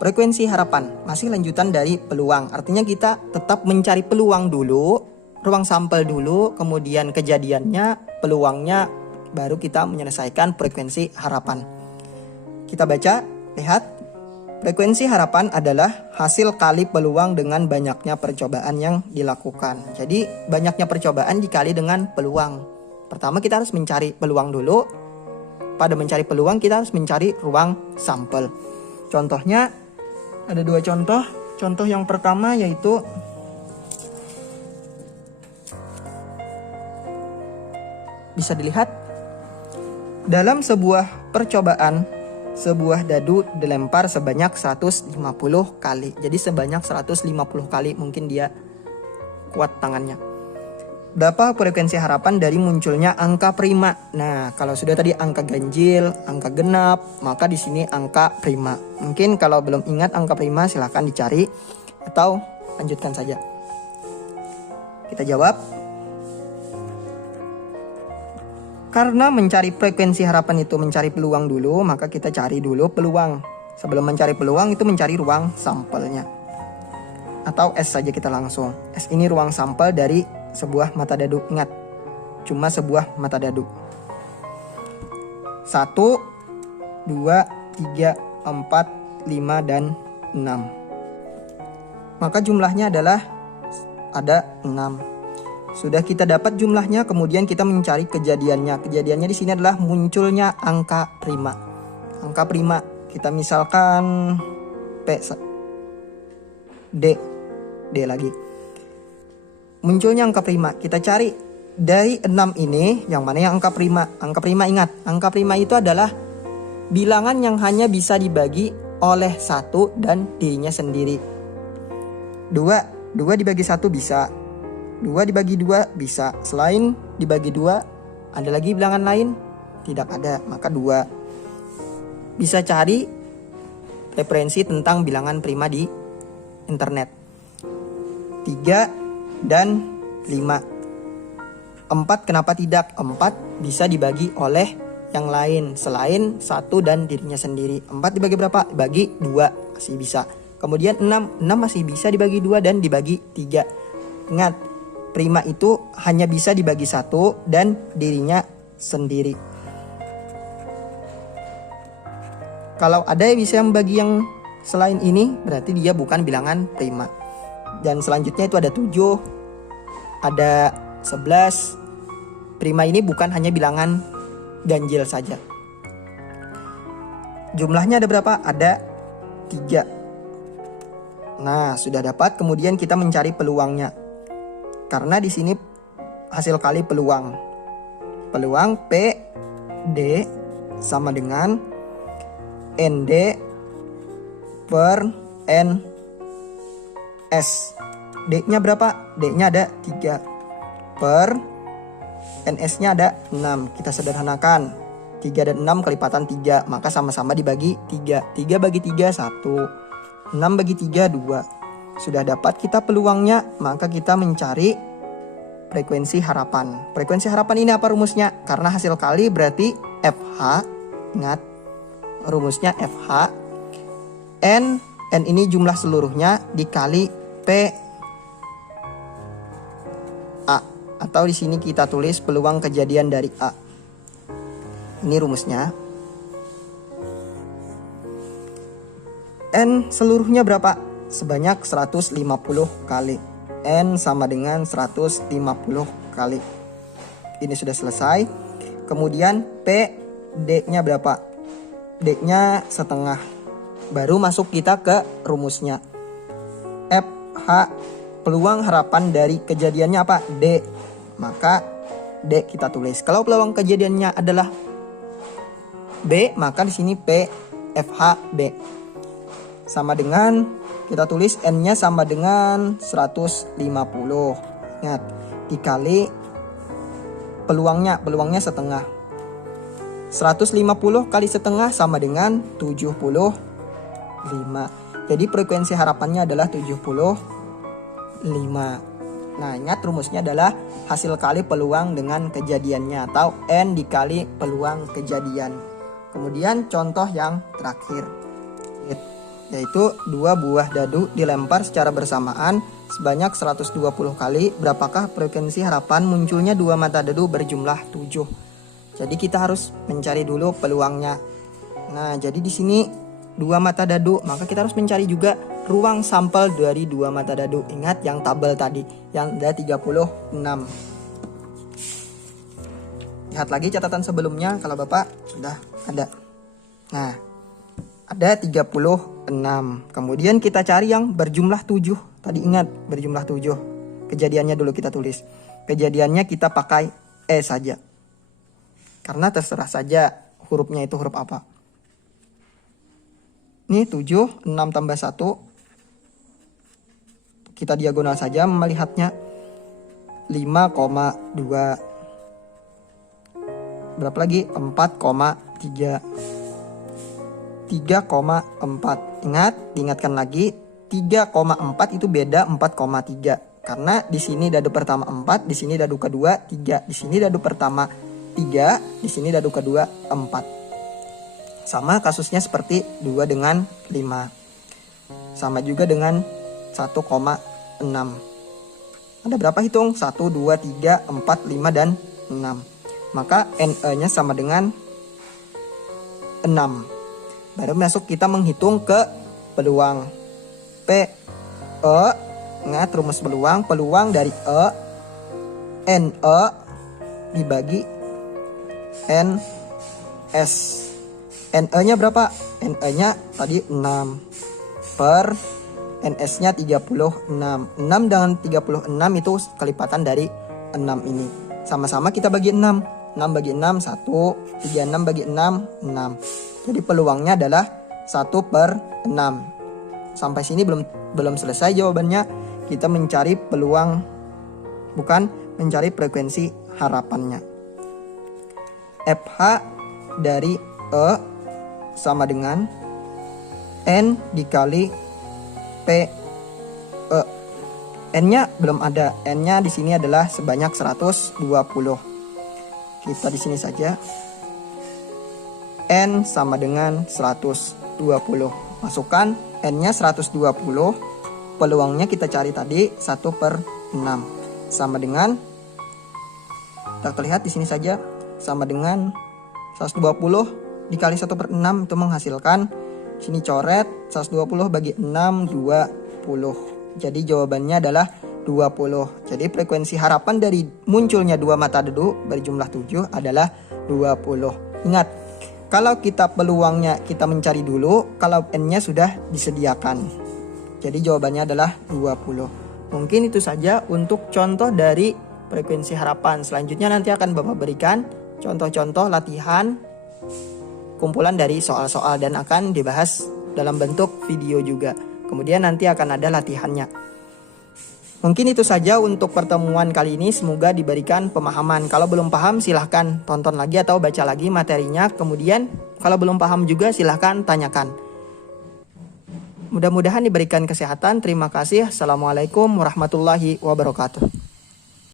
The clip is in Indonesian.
Frekuensi harapan masih lanjutan dari peluang. Artinya kita tetap mencari peluang dulu, ruang sampel dulu, kemudian kejadiannya, peluangnya, baru kita menyelesaikan frekuensi harapan. Kita baca, lihat. Frekuensi harapan adalah hasil kali peluang dengan banyaknya percobaan yang dilakukan. Jadi banyaknya percobaan dikali dengan peluang. Pertama kita harus mencari peluang dulu. Pada mencari peluang kita harus mencari ruang sampel. Contohnya ada 2 contoh. Contoh yang pertama yaitu bisa dilihat dalam sebuah percobaan, sebuah dadu dilempar sebanyak 150 kali. Jadi sebanyak 150 kali mungkin dia kuat tangannya. Berapa frekuensi harapan dari munculnya angka prima? Nah, kalau sudah tadi angka ganjil, angka genap, maka di sini angka prima. Mungkin kalau belum ingat angka prima silahkan dicari atau lanjutkan saja. Kita jawab. Karena mencari frekuensi harapan itu mencari peluang dulu, maka kita cari dulu peluang. Sebelum mencari peluang itu mencari ruang sampelnya. Atau S saja kita langsung. S ini ruang sampel dari sebuah mata dadu. Ingat, cuma sebuah mata dadu. 1, 2, 3, 4, 5, dan 6. Maka jumlahnya adalah ada 6. Sudah kita dapat jumlahnya, kemudian kita mencari kejadiannya. Kejadiannya di sini adalah munculnya angka prima. Angka prima kita misalkan D lagi. Munculnya angka prima, kita cari dari 6 ini yang mana yang angka prima. Angka prima, ingat, angka prima itu adalah bilangan yang hanya bisa dibagi oleh 1 dan dirinya sendiri. 2 dibagi 1 bisa, 2 dibagi 2 bisa. Selain dibagi 2, ada lagi bilangan lain? Tidak ada, maka 2. Bisa cari referensi tentang bilangan prima di internet. 3 dan 5. 4 kenapa tidak? 4 bisa dibagi oleh yang lain selain 1 dan dirinya sendiri. 4 dibagi berapa? Dibagi 2, masih bisa. Kemudian 6 masih bisa dibagi 2 dan dibagi 3. Ingat, prima itu hanya bisa dibagi 1 dan dirinya sendiri. Kalau ada yang bisa membagi yang selain ini, berarti dia bukan bilangan prima. Dan selanjutnya itu ada 7, ada 11. Prima ini bukan hanya bilangan ganjil saja. Jumlahnya ada berapa? Ada 3. Nah, sudah dapat, kemudian kita mencari peluangnya. Karena di sini hasil kali peluang. Peluang P D sama dengan ND per N S. D-nya berapa? D-nya ada 3 per NS-nya ada 6. Kita sederhanakan. 3 dan 6 kelipatan 3, maka sama-sama dibagi 3. 3 bagi 3 1. 6 bagi 3 2. Sudah dapat kita peluangnya, maka kita mencari frekuensi harapan. Frekuensi harapan ini apa rumusnya? Karena hasil kali berarti FH. Ingat, rumusnya FH. N ini jumlah seluruhnya dikali P A, atau di sini kita tulis peluang kejadian dari A. Ini rumusnya. N seluruhnya berapa? Sebanyak 150 kali. N sama dengan 150 kali. Ini sudah selesai. Kemudian P D-nya berapa? D-nya setengah. Baru masuk kita ke rumusnya. FH, peluang harapan dari kejadiannya apa? D. Maka D kita tulis. Kalau peluang kejadiannya adalah B, maka di sini P FH B. Sama dengan, kita tulis N-nya sama dengan 150. Ingat, dikali peluangnya setengah. 150 kali setengah sama dengan 75. Jadi frekuensi harapannya adalah 75. Nah, ingat rumusnya adalah hasil kali peluang dengan kejadiannya, atau N dikali peluang kejadian. Kemudian contoh yang terakhir. yaitu 2 buah dadu dilempar secara bersamaan sebanyak 120 kali. Berapakah frekuensi harapan munculnya 2 mata dadu berjumlah 7? Jadi kita harus mencari dulu peluangnya. Nah, jadi di sini 2 mata dadu, maka kita harus mencari juga ruang sampel dari 2 mata dadu. Ingat yang tabel tadi, yang ada 36. Lihat lagi catatan sebelumnya kalau Bapak sudah ada. Nah, ada 36. Kemudian kita cari yang berjumlah 7. Tadi ingat berjumlah 7. Kejadiannya dulu kita tulis. Kejadiannya kita pakai E saja. Karena terserah saja hurufnya itu huruf apa. Ini 7, 6 tambah 1. Kita diagonal saja melihatnya. 5,2. Berapa lagi? 4,3. 3,4. Diingatkan lagi, 3,4 itu beda 4,3. Karena di sini dadu pertama 4, di sini dadu kedua 3, di sini dadu pertama 3, di sini dadu kedua 4. Sama kasusnya seperti 2 dengan 5. Sama juga dengan 1,6. Ada berapa hitung? 1, 2, 3, 4, 5, dan 6. Maka NE-nya sama dengan 6. Baru masuk kita menghitung ke peluang. PE, ingat rumus peluang. Peluang dari E, NE dibagi NS. NE-nya berapa? NE-nya tadi 6 per NS-nya 36. 6 dengan 36 itu kelipatan dari 6 ini. Sama-sama kita bagi 6. 6 bagi 6, 1. 36 bagi 6, 6. Jadi peluangnya adalah 1 per 6. Sampai sini belum selesai jawabannya. Kita mencari peluang, bukan mencari frekuensi harapannya. FH dari E sama dengan N dikali PE. N-nya belum ada. N-nya di sini adalah sebanyak 120. Kita di sini saja. N sama dengan 120. Masukkan N-nya 120. Peluangnya kita cari tadi 1 per 6. Sama dengan, kita lihat di sini saja, sama dengan 120 dikali 1 per 6 itu menghasilkan, sini coret 120 bagi 6, 20. Jadi jawabannya adalah 20. Jadi frekuensi harapan dari munculnya 2 mata dadu berjumlah 7 adalah 20. Ingat, kalau kita peluangnya kita mencari dulu, kalau N-nya sudah disediakan. Jadi jawabannya adalah 20. Mungkin itu saja untuk contoh dari frekuensi harapan. Selanjutnya nanti akan Bapak berikan contoh-contoh latihan kumpulan dari soal-soal dan akan dibahas dalam bentuk video juga. Kemudian nanti akan ada latihannya. Mungkin itu saja untuk pertemuan kali ini. Semoga diberikan pemahaman. Kalau belum paham silahkan tonton lagi atau baca lagi materinya. Kemudian kalau belum paham juga silahkan tanyakan. Mudah-mudahan diberikan kesehatan. Terima kasih. Assalamualaikum warahmatullahi wabarakatuh.